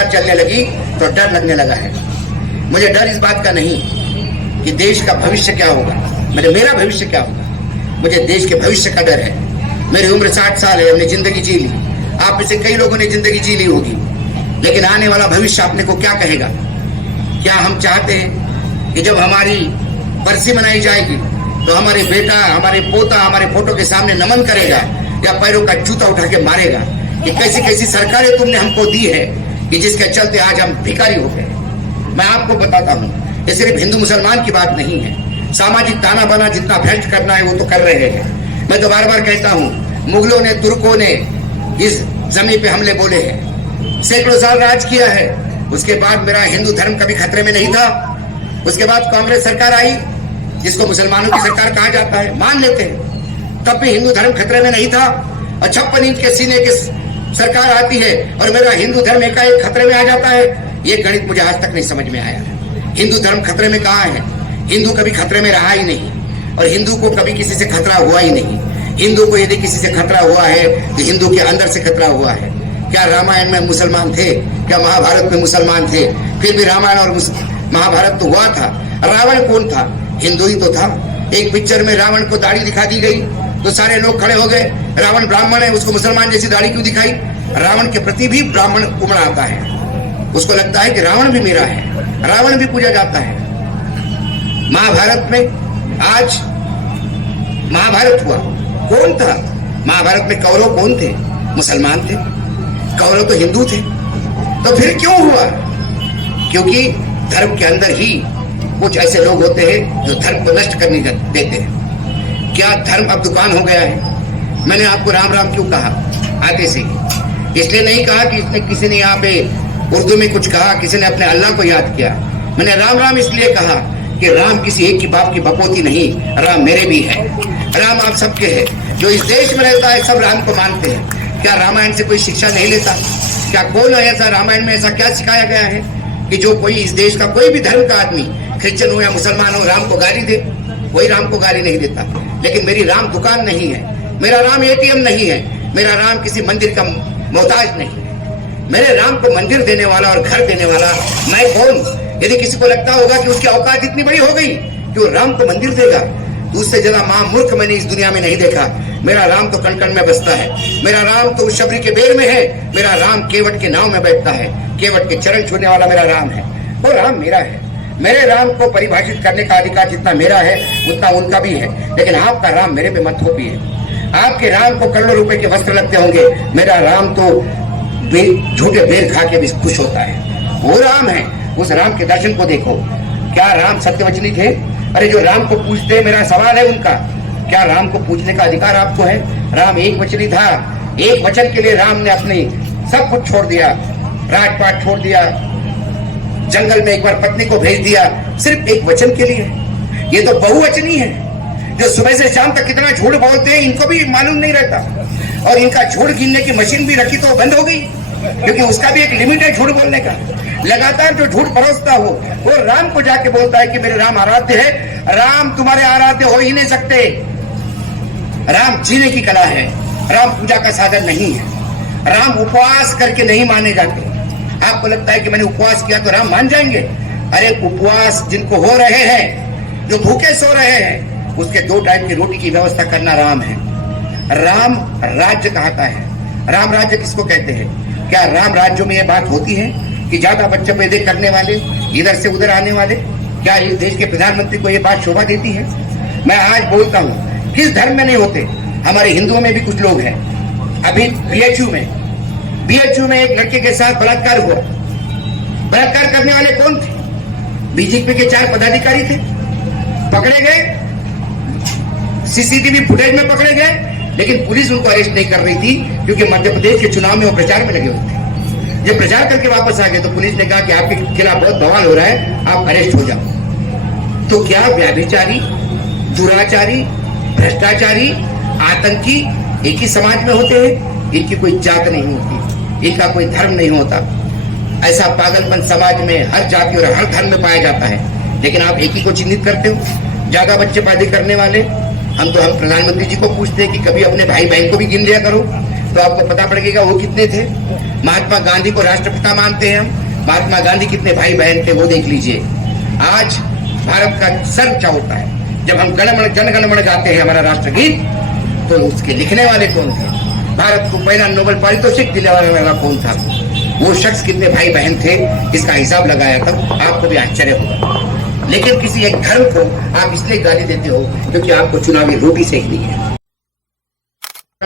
सरकार चलने लगी तो डर लगने लगा है। मुझे डर इस बात का नहीं कि देश का भविष्य क्या होगा, मेरा भविष्य क्या होगा, मुझे देश के भविष्य का डर है। मेरी उम्र 60 साल है, हमने जिंदगी जी ली, आप में से कई लोगों ने जिंदगी जी ली होगी, लेकिन आने वाला भविष्य अपने को क्या कहेगा? क्या हम चाहते हैं कि जब हमारी बरसी मनाई जाएगी तो हमारे बेटा, हमारे पोता हमारे फोटो के सामने नमन करेगा या पैरों का जूता उठा के मारेगा कि कैसी कैसी सरकारें तुमने हमको दी है कि जिसके चलते आज हम भिखारी हो गए? मैं आपको बताता हूँ, ये सिर्फ हिंदू मुसलमान की बात नहीं है। सामाजिक ताना बाना जितना भ्रष्ट करना है वो तो कर रहे हैं। मैं तो बार बार कहता हूँ, मुगलों ने, तुर्कों ने इस जमीन पे हमले बोले हैं, सैकड़ों साल राज किया है। उसके बाद मेरा हिंदू धर्म कभी खतरे में नहीं था। उसके बाद कांग्रेस सरकार आई, जिसको मुसलमानों की सरकार कहा जाता है, मान लेते हैं, तब भी हिंदू धर्म खतरे में नहीं था। और 56 इंच के सीने की सरकार आती है और मेरा हिंदू धर्म एकाएक खतरे में आ जाता है। ये गणित मुझे आज तक नहीं समझ में आया। हिंदू धर्म खतरे में कहाँ है? हिंदू कभी खतरे में रहा ही नहीं और हिंदू को कभी किसी से खतरा हुआ ही नहीं। हिंदू को यदि किसी से खतरा हुआ है तो हिंदू के अंदर से खतरा हुआ है। क्या रामायण में मुसलमान थे? क्या महाभारत में मुसलमान थे? फिर भी रामायण और महाभारत तो हुआ था। रावण कौन था? हिंदू ही तो था। एक पिक्चर में रावण को दाढ़ी दिखा दी गई तो सारे लोग खड़े हो गए, रावण ब्राह्मण है, उसको मुसलमान जैसी दाढ़ी क्यों दिखाई? रावण के प्रति भी ब्राह्मण उमड़ आता है, उसको लगता है कि रावण भी मेरा है, रावण भी पूजा जाता है। महाभारत में आज महाभारत हुआ, कौन था महाभारत में? कौरव कौन थे? मुसलमान थे। कौरव तो हिंदू थे। तो फिर क्यों हुआ? क्योंकि धर्म के अंदर ही कुछ ऐसे लोग होते हैं जो धर्म को नष्ट करने देते हैं। क्या धर्म अब दुकान हो गया है? मैंने आपको राम राम क्यों कहा आगे से? इसलिए नहीं कहा कि इसने किसी ने यहाँ पे उर्दू में कुछ कहा, किसी ने अपने अल्लाह को याद किया। मैंने राम राम इसलिए कहा कि राम किसी एक की बाप की बपोती नहीं, राम मेरे भी है। राम आप सबके है। जो इस देश में रहता है सब राम को मानते हैं। क्या रामायण से कोई शिक्षा नहीं लेता? क्या कौन ऐसा रामायण में ऐसा क्या सिखाया गया है कि जो कोई इस देश का कोई भी धर्म का आदमी, क्रिश्चियन हो या मुसलमान हो, राम को गाली दे? कोई राम को गाली नहीं देता। लेकिन मेरी राम दुकान नहीं है, मेरा राम एटीएम नहीं है, मेरा राम किसी मंदिर का मोहताज नहीं है। मेरे राम को मंदिर देने वाला और घर देने वाला मैं कौन? यदि किसी को लगता होगा कि उसकी औकात इतनी बड़ी हो गई कि वो राम को मंदिर देगा, तो उससे ज्यादा महामूर्ख मैंने इस दुनिया में नहीं देखा। मेरा राम तो कण कण में बसता है, मेरा राम तो उस शबरी के बेर में है, मेरा राम केवट के नाव में बैठता है, केवट के चरण छूने वाला मेरा राम है। वो राम मेरा है। मेरे राम को परिभाषित करने का अधिकार जितना मेरा है उतना उनका भी है। लेकिन आपका राम मेरे पे मत थोपिए। आपके राम को करोड़ों रुपए के वस्त्र लगते होंगे, मेरा राम तो झूठे बेर खा के भी खुश होता है। वो राम है, उस राम के दर्शन को देखो। क्या राम सत्यवचनी थे? अरे जो राम को पूछते, मेरा सवाल है उनका, क्या राम को पूछने का अधिकार आपको है? राम एक वचनी था। एक वचन के लिए राम ने अपने सब कुछ छोड़ दिया, राजपाट छोड़ दिया, जंगल में एक बार पत्नी को भेज दिया, सिर्फ एक वचन के लिए। ये तो बहुवचनी है। जो सुबह से शाम तक कितना झूठ बोलते हैं इनको भी मालूम नहीं रहता। और इनका झूठ गिनने की मशीन भी रखी तो बंद हो गई, क्योंकि उसका भी एक लिमिट है झूठ बोलने का। लगातार जो झूठ परोसता हो वो राम को जाके बोलता है कि मेरे राम आराध्य है। राम तुम्हारे आराध्य हो ही नहीं सकते। राम जीने की कला है, राम पूजा का साधन नहीं है। राम उपवास करके नहीं माने जाते। आपको लगता है कि मैंने उपवास किया तो राम मान जाएंगे? अरे उपवास जिनको हो रहे हैं, जो भूखे सो रहे हैं, उसके 2 टाइम की रोटी की व्यवस्था करना राम है। राम राज्य कहता है। राम राज्य किसको कहते हैं? क्या राम राज्यों में यह बात होती है कि ज्यादा बच्चे पैदा करने वाले, इधर से उधर आने वाले, क्या इस देश के प्रधानमंत्री को यह बात शोभा देती है? मैं आज बोलता हूँ, किस धर्म में नहीं होते? हमारे हिंदुओं में भी कुछ लोग हैं। अभी बीएचयू में एक लड़के के साथ बलात्कार हुआ। बलात्कार करने वाले कौन थे? बीजेपी के 4 पदाधिकारी थे, पकड़े गए, सीसीटीवी फुटेज में पकड़े गए, लेकिन पुलिस उनको अरेस्ट नहीं कर रही थी क्योंकि मध्य प्रदेश के चुनाव में वो प्रचार में लगे हुए थे। जब प्रचार करके वापस आ गए तो पुलिस ने कहा कि आपके खिलाफ बहुत बवाल हो रहा है, आप अरेस्ट हो जाओ। तो क्या व्यभिचारी, दुराचारी, भ्रष्टाचारी, आतंकी एक ही समाज में होते हैं? इनकी कोई जात नहीं होती, इनका कोई धर्म नहीं होता। ऐसा पागलपन समाज में हर जाति और हर धर्म में पाया जाता है, लेकिन आप एक ही को चिन्हित करते हो, ज्यादा बच्चे पैदा करने वाले। हम प्रधानमंत्री जी को पूछते हैं कि कभी अपने भाई बहन को भी गिन लिया करो। तो आपको पता पड़ेगा वो कितने थे। महात्मा गांधी को राष्ट्रपिता मानते हैं हम, महात्मा गांधी कितने भाई बहन थे वो देख लीजिए। आज भारत का सर ऊंचा होता है। जब हम जन गण मन गाते हैं हमारा राष्ट्रगीत, तो उसके लिखने वाले कौन थे, भारत को पहला नोबेल पारितोषिक दिलाने वाला कौन था, वो शख्स कितने भाई बहन थे, इसका हिसाब लगाया तब आपको भी आश्चर्य होगा। लेकिन किसी एक धर्म को आप इसलिए गाली देते हो क्योंकि आपको चुनावी रोटी सेकनी है।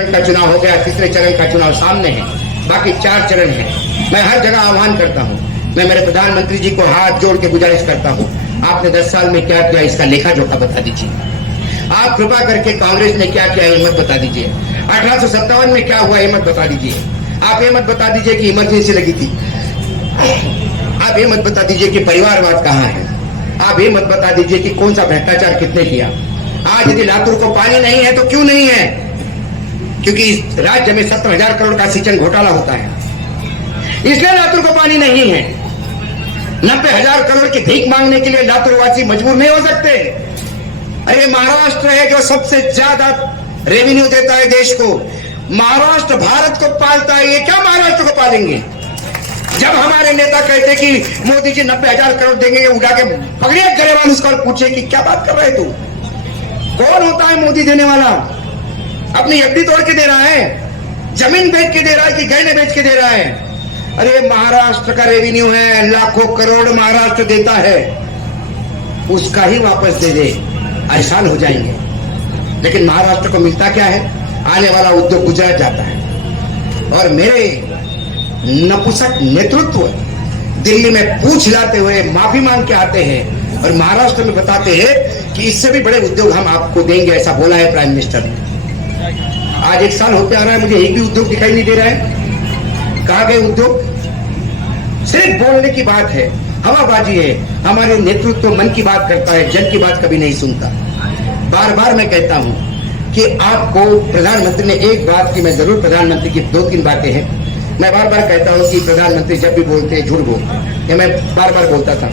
का चुनाव हो गया, तीसरे चरण का चुनाव सामने है, बाकी 4 चरण है। मैं हर जगह आह्वान करता हूँ, मैं मेरे प्रधानमंत्री जी को हाथ जोड़ के गुजारिश करता हूँ, आपने 10 साल में क्या किया इसका लेखा जोखा बता दीजिए। आप कृपा करके कांग्रेस ने क्या किया ये मत बता दीजिए। 1857 में क्या हुआ ये मत बता दीजिए। आप ये मत बता दीजिए कि इमरजेंसी लगी थी। आप ये मत बता दीजिए कि परिवारवाद कहाँ है। आप ये मत बता दीजिए कि कौन सा भ्रष्टाचार कितने किया। आज यदि लातूर को पानी नहीं है तो क्यों नहीं है? क्योंकि इस राज्य में 70,000 करोड़ का सिंचन घोटाला होता है, इसलिए लातूर को पानी नहीं है। 90,000 करोड़ की भीख मांगने के लिए लातूरवासी मजबूर नहीं हो सकते। अरे महाराष्ट्र है जो सबसे ज्यादा रेवेन्यू देता है देश को। महाराष्ट्र भारत को पालता है, ये क्या महाराष्ट्र को पालेंगे? जब हमारे नेता कहते कि मोदी जी 90,000 करोड़ देंगे, उठा के पकड़िए गरेवाल उसका और पूछे कि क्या बात कर रहे तू? कौन होता है मोदी देने वाला? अपनी हड्डी तोड़ के दे रहा है, जमीन बेच के दे रहा है कि गहने बेच के दे रहा है? अरे महाराष्ट्र का रेवेन्यू है, लाखों करोड़ महाराष्ट्र देता है, उसका ही वापस दे दे, आसान हो जाएंगे। लेकिन महाराष्ट्र को मिलता क्या है? आने वाला उद्योग गुजरात जाता है। और मेरे नपुंसक नेतृत्व दिल्ली में पूछ हिलाते हुए माफी मांग के आते हैं और महाराष्ट्र में बताते हैं कि इससे भी बड़े उद्योग हम आपको देंगे, ऐसा बोला है प्राइम मिनिस्टर ने। आज 1 साल होते आ रहा है, मुझे एक भी उद्योग दिखाई नहीं दे रहा है। कहाँ गए उद्योग? सिर्फ बोलने की बात है, हवाबाजी है। हमारे नेतृत्व मन की बात करता है, जन की बात कभी नहीं सुनता। बार बार मैं कहता हूं कि आपको प्रधानमंत्री ने एक बात की, मैं जरूर प्रधानमंत्री की 2-3 बातें हैं। मैं बार बार कहता हूं कि प्रधानमंत्री जब भी बोलते हैं झूठ बोलते हैं, ये मैं बार बार बोलता था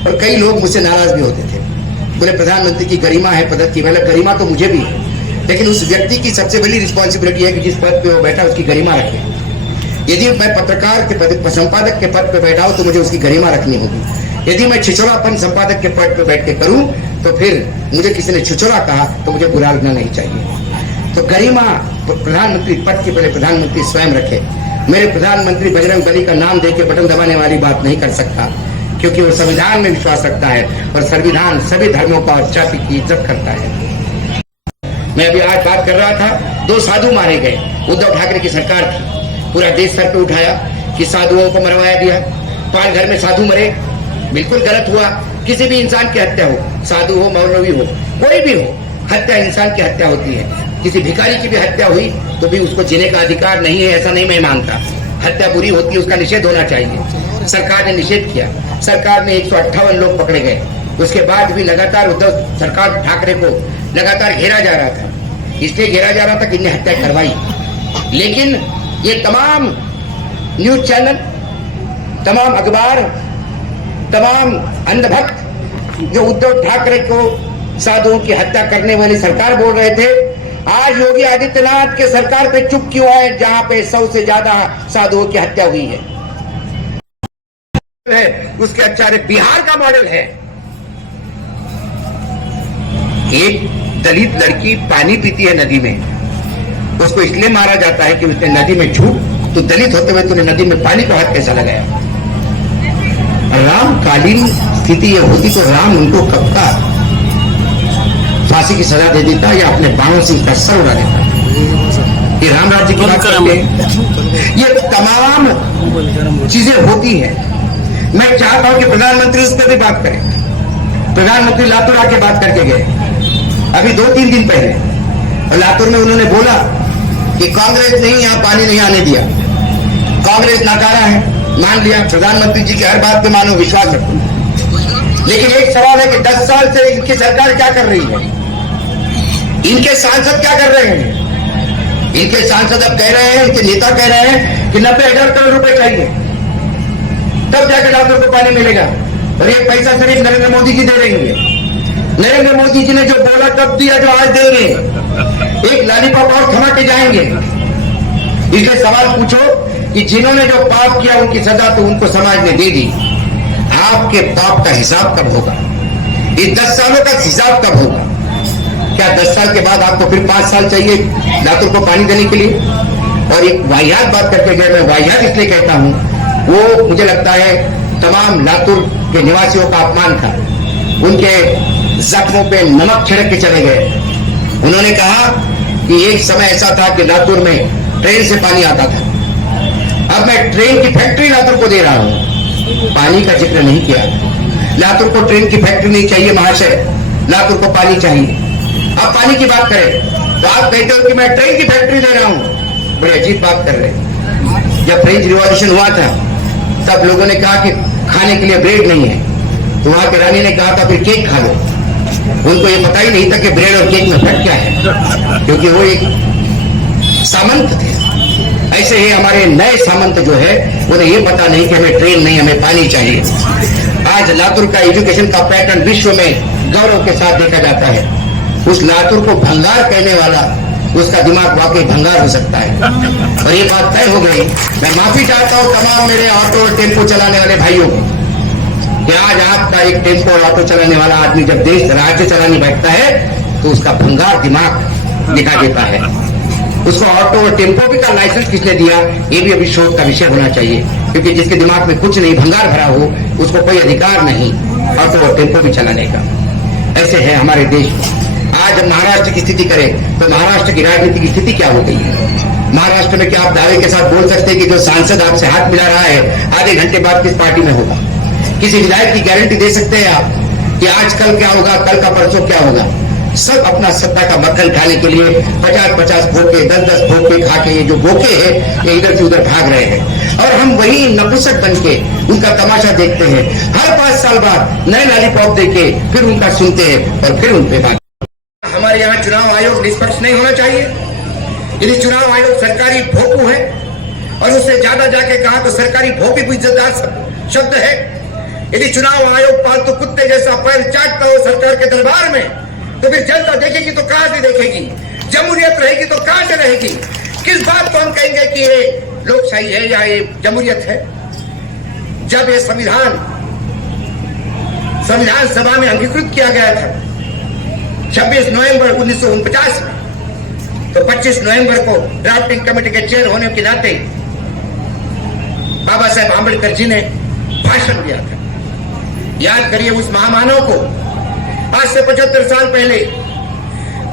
और कई लोग मुझसे नाराज भी होते थे। बोले प्रधानमंत्री की गरिमा है पद की। मतलब गरिमा तो मुझे भी है, लेकिन उस व्यक्ति की सबसे बड़ी रिस्पॉन्सिबिलिटी है कि जिस पद पे वो बैठा उसकी गरिमा रखे। यदि मैं पत्रकार के पद, संपादक के पद पे बैठा हूं तो मुझे उसकी गरिमा रखनी होगी। यदि मैं छिछोरापन संपादक के पद पे बैठ के करूं तो फिर मुझे किसी ने छिछोरा कहा तो मुझे बुरा लगना नहीं चाहिए। तो गरिमा प्रधानमंत्री पद के पहले प्रधानमंत्री स्वयं रखे। मेरे प्रधानमंत्री बजरंग बली का नाम देके बटन दबाने वाली बात नहीं कर सकता, क्योंकि वो संविधान में विश्वास रखता है और संविधान सभी धर्मों का और जाति की इज्जत करता है। मैं अभी आज बात कर रहा था, 2 साधु मारे गए, उद्धव ठाकरे की सरकार थी, पूरा देश सर पे उठाया कि साधुओं को मरवाया दिया। पालघर में साधु मरे, बिल्कुल गलत हुआ। किसी भी इंसान की हत्या हो, साधु हो, मौलवी हो, कोई भी हो, हत्या इंसान की हत्या होती है। किसी भिखारी की भी हत्या हुई तो भी उसको जीने का अधिकार नहीं है, ऐसा नहीं मैं मानता। हत्या बुरी होती है, उसका निषेध होना चाहिए। सरकार ने निषेध किया, सरकार ने 158 लोग पकड़े गए। उसके बाद भी लगातार उद्धव सरकार ठाकरे को लगातार घेरा जा रहा था, इसलिए घेरा जा रहा था कि इन्हें हत्या करवाई। लेकिन ये तमाम न्यूज चैनल, तमाम अखबार, तमाम अंधभक्त जो उद्धव ठाकरे को साधुओं की हत्या करने वाली सरकार बोल रहे थे, आज योगी आदित्यनाथ के सरकार पे चुप क्यों है, जहां पे 100 से ज्यादा साधुओं की हत्या हुई है? उसके आचार्य बिहार का मॉडल है। एक दलित लड़की पानी पीती है नदी में, उसको इसलिए मारा जाता है कि उसने नदी में छू, तो दलित होते हुए तूने नदी में पानी का हाथ कैसा लगाया? रामकालीन स्थिति ये होती तो राम उनको कब का फांसी की सजा दे देता या अपने बाणों से उसका सर उड़ा देता। ये राम राज्य की बात करते हैं, ये तमाम चीजें होती हैं। मैं चाहता हूं कि प्रधानमंत्री उस पर भी बात करें। प्रधानमंत्री लातूर आके बात करके गए अभी 2-3 दिन पहले, और लातूर में उन्होंने बोला कि कांग्रेस ने यहां पानी नहीं आने दिया, कांग्रेस नाकारा है। मान लिया, प्रधानमंत्री जी की हर बात पे मानो, विश्वास रखो। लेकिन एक सवाल है कि 10 साल से इनकी सरकार क्या कर रही है? इनके सांसद क्या कर रहे हैं? इनके सांसद अब कह रहे हैं, इनके नेता कह रहे हैं कि 90,000 करोड़ रुपए चाहिए, तब जाकर लातूर को पानी मिलेगा। और ये पैसा सिर्फ नरेंद्र मोदी जी दे देंगे। नरेंद्र मोदी जी ने जो बोला तब दिया, जो आज देंगे। एक लॉलीपॉप और थमा के जाएंगे। इसलिए सवाल पूछो कि जिन्होंने जो पाप किया उनकी सजा तो उनको समाज ने दे दी, आपके पाप का हिसाब कब होगा? इस 10 सालों का हिसाब कब होगा? क्या 10 साल के बाद आपको फिर 5 साल चाहिए लातूर को पानी देने के लिए? और एक वाहियात बात करके गए, मैं वाहियात इसलिए कहता हूं, वो मुझे लगता है तमाम लातूर के निवासियों का अपमान था। उनके जख्मों पे नमक छिड़क के चले गए। उन्होंने कहा कि एक समय ऐसा था कि लातूर में ट्रेन से पानी आता था, अब मैं ट्रेन की फैक्ट्री लातूर को दे रहा हूं। पानी का जिक्र नहीं किया। लातूर को ट्रेन की फैक्ट्री नहीं चाहिए महाशय, लातूर को पानी चाहिए। अब पानी की बात करें तो आप कहते हो कि मैं ट्रेन की फैक्ट्री दे रहा हूं, बड़ी अजीब बात कर रहे हैं। जब फ्रेंच रिवॉल्यूशन हुआ था तब लोगों ने कहा कि खाने के लिए ब्रेड नहीं है, तो वहां की रानी ने कहा था फिर केक खा लो। उनको ये पता ही नहीं था कि ब्रेड और केक में फर्क क्या है, क्योंकि वो एक सामंत थे। ऐसे ही हमारे नए सामंत जो है उन्हें ये पता नहीं कि हमें ट्रेन नहीं, हमें पानी चाहिए। आज लातूर का एजुकेशन का पैटर्न विश्व में गौरव के साथ देखा जाता है। उस लातूर को भंगार कहने वाला, उसका दिमाग वाकई भंगार हो सकता है। और ये बात तय हो गई। मैं माफी चाहता हूं तमाम मेरे ऑटो और टेम्पो चलाने वाले भाइयों को कि आज आपका एक टेम्पो और ऑटो चलाने वाला आदमी जब देश राज्य चलाने बैठता है तो उसका भंगार दिमाग दिखा देता है। उसको ऑटो और टेम्पो भी का लाइसेंस किसने दिया, ये भी अभी शोध का विषय होना चाहिए, क्योंकि जिसके दिमाग में कुछ नहीं, भंगार भरा हो, उसको कोई अधिकार नहीं ऑटो और टेम्पो भी चलाने का। ऐसे है हमारे देश में। आज हम महाराष्ट्र की स्थिति करें तो महाराष्ट्र की राजनीति की स्थिति क्या हो गई है? महाराष्ट्र में क्या आप दावे के साथ बोल सकते हैं कि जो सांसद आपसे हाथ मिला रहा है आधे घंटे बाद किस पार्टी में होगा? किसी विधायक की गारंटी दे सकते हैं आप कि आज कल क्या होगा, कल का परसों क्या होगा? सब अपना सत्ता का मक्खन खाने के लिए 50-50 भोके, 10-10 भोके खा के ये जो भोके हैं ये इधर से उधर भाग रहे हैं, और हम वही नपुंसक बन के उनका तमाशा देखते हैं। हर 5 साल बाद नए लॉलीपॉप देके फिर उनका सुनते हैं और फिर उन पे बात। हमारे यहाँ चुनाव आयोग निष्पक्ष नहीं होना चाहिए। यदि चुनाव आयोग सरकारी भोंपू है, और उससे ज्यादा जाके कहा तो सरकारी भोंपी भी इज्जतदार शब्द है। यदि चुनाव आयोग पालतू कुत्ते जैसा पैर चाटता हो सरकार के दरबार में, तो फिर जनता देखेगी तो कहां से देखेगी? जमहूरियत रहेगी तो कहां से रहेगी? किस बात को हम कहेंगे कि ये लोकशाही है या ये जमहूरियत है? जब ये संविधान सभा में अंगीकृत किया गया था 26 नवंबर 1949 में, तो 25 नवंबर को ड्राफ्टिंग कमेटी के चेयर होने के नाते बाबा साहेब आंबेडकर जी ने भाषण दिया था। याद करिए उस महामानव को। आज से 75 साल पहले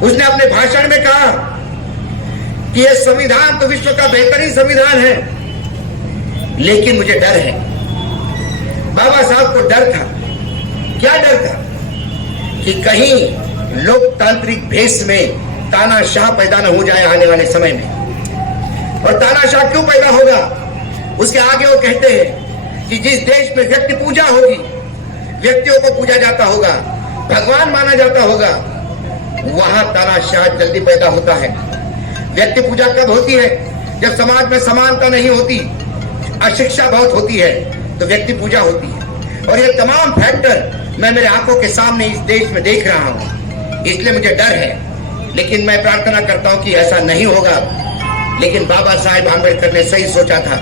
उसने अपने भाषण में कहा कि यह संविधान तो विश्व का बेहतरीन संविधान है, लेकिन मुझे डर है। बाबा साहब को डर था। क्या डर था? कि कहीं लोकतांत्रिक भेष में तानाशाह पैदा न हो जाए आने वाले समय में। और तानाशाह क्यों पैदा होगा? उसके आगे वो कहते हैं कि जिस देश में व्यक्ति पूजा होगी, व्यक्तियों को पूजा जाता होगा, भगवान माना जाता होगा, वहां तानाशाह जल्दी पैदा होता है। व्यक्ति पूजा कब होती है? जब समाज में समानता नहीं होती, अशिक्षा बहुत होती है, तो व्यक्ति पूजा होती है। और ये तमाम फैक्टर मैं मेरे आंखों के सामने इस देश में देख रहा हूं, इसलिए मुझे डर है। लेकिन मैं प्रार्थना करता हूं कि ऐसा नहीं होगा। लेकिन बाबा साहेब आंबेडकर ने सही सोचा था।